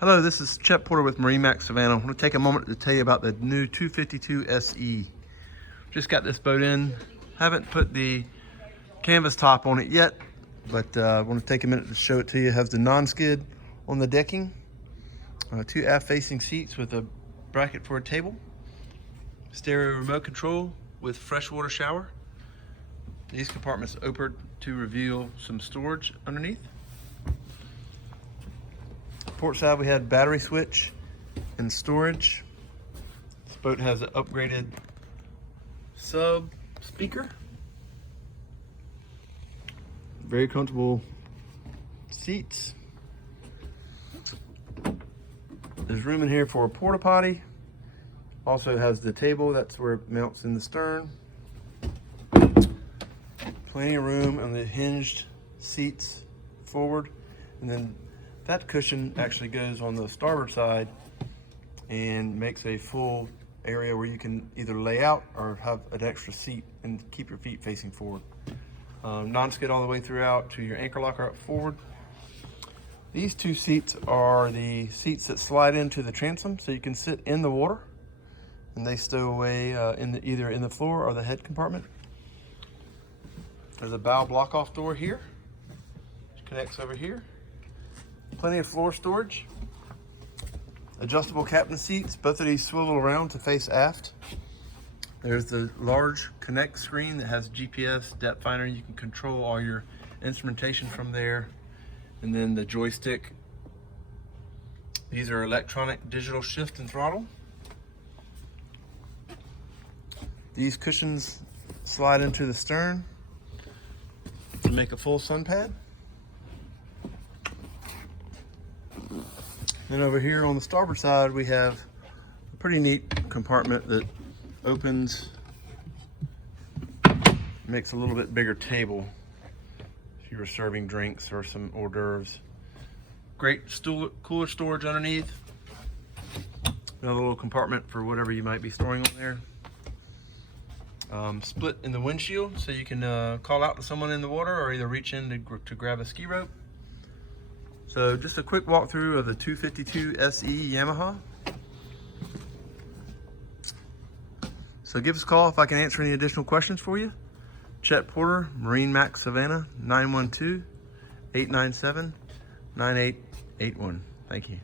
Hello, this is Chet Porter with MarineMax Savannah. I want to take a moment to tell you about the new 252 SE. Just got this boat in. Haven't put the canvas top on it yet, but I want to take a minute to show it to you. It has the non-skid on the decking, two aft-facing seats with a bracket for a table, stereo remote control with freshwater shower. These compartments open to reveal some storage underneath. Port side, we had battery switch and storage. This boat has an upgraded sub speaker. Very comfortable seats. There's room in here for a porta potty. Also has the table, that's where it mounts in the stern. Plenty of room on the hinged seats forward, and then that cushion actually goes on the starboard side and makes a full area where you can either lay out or have an extra seat and keep your feet facing forward. Non-skid all the way throughout to your anchor locker up forward. These two seats are the seats that slide into the transom, so you can sit in the water and they stow away either in the floor or the head compartment. There's a bow block-off door here, which connects over here. Plenty of floor storage. Adjustable captain seats. Both of these swivel around to face aft. There's the large connect screen that has GPS, depth finder. You can control all your instrumentation from there. And then the joystick. These are electronic digital shift and throttle. These cushions slide into the stern to make a full sun pad. Then over here on the starboard side, we have a pretty neat compartment that opens, makes a little bit bigger table if you were serving drinks or some hors d'oeuvres. Great cooler storage underneath. Another little compartment for whatever you might be storing on there. Split in the windshield, so you can call out to someone in the water or either reach in to grab a ski rope. So just a quick walkthrough of the 252 SE Yamaha. So give us a call if I can answer any additional questions for you. Chet Porter, MarineMax Savannah, 912-897-9881. Thank you.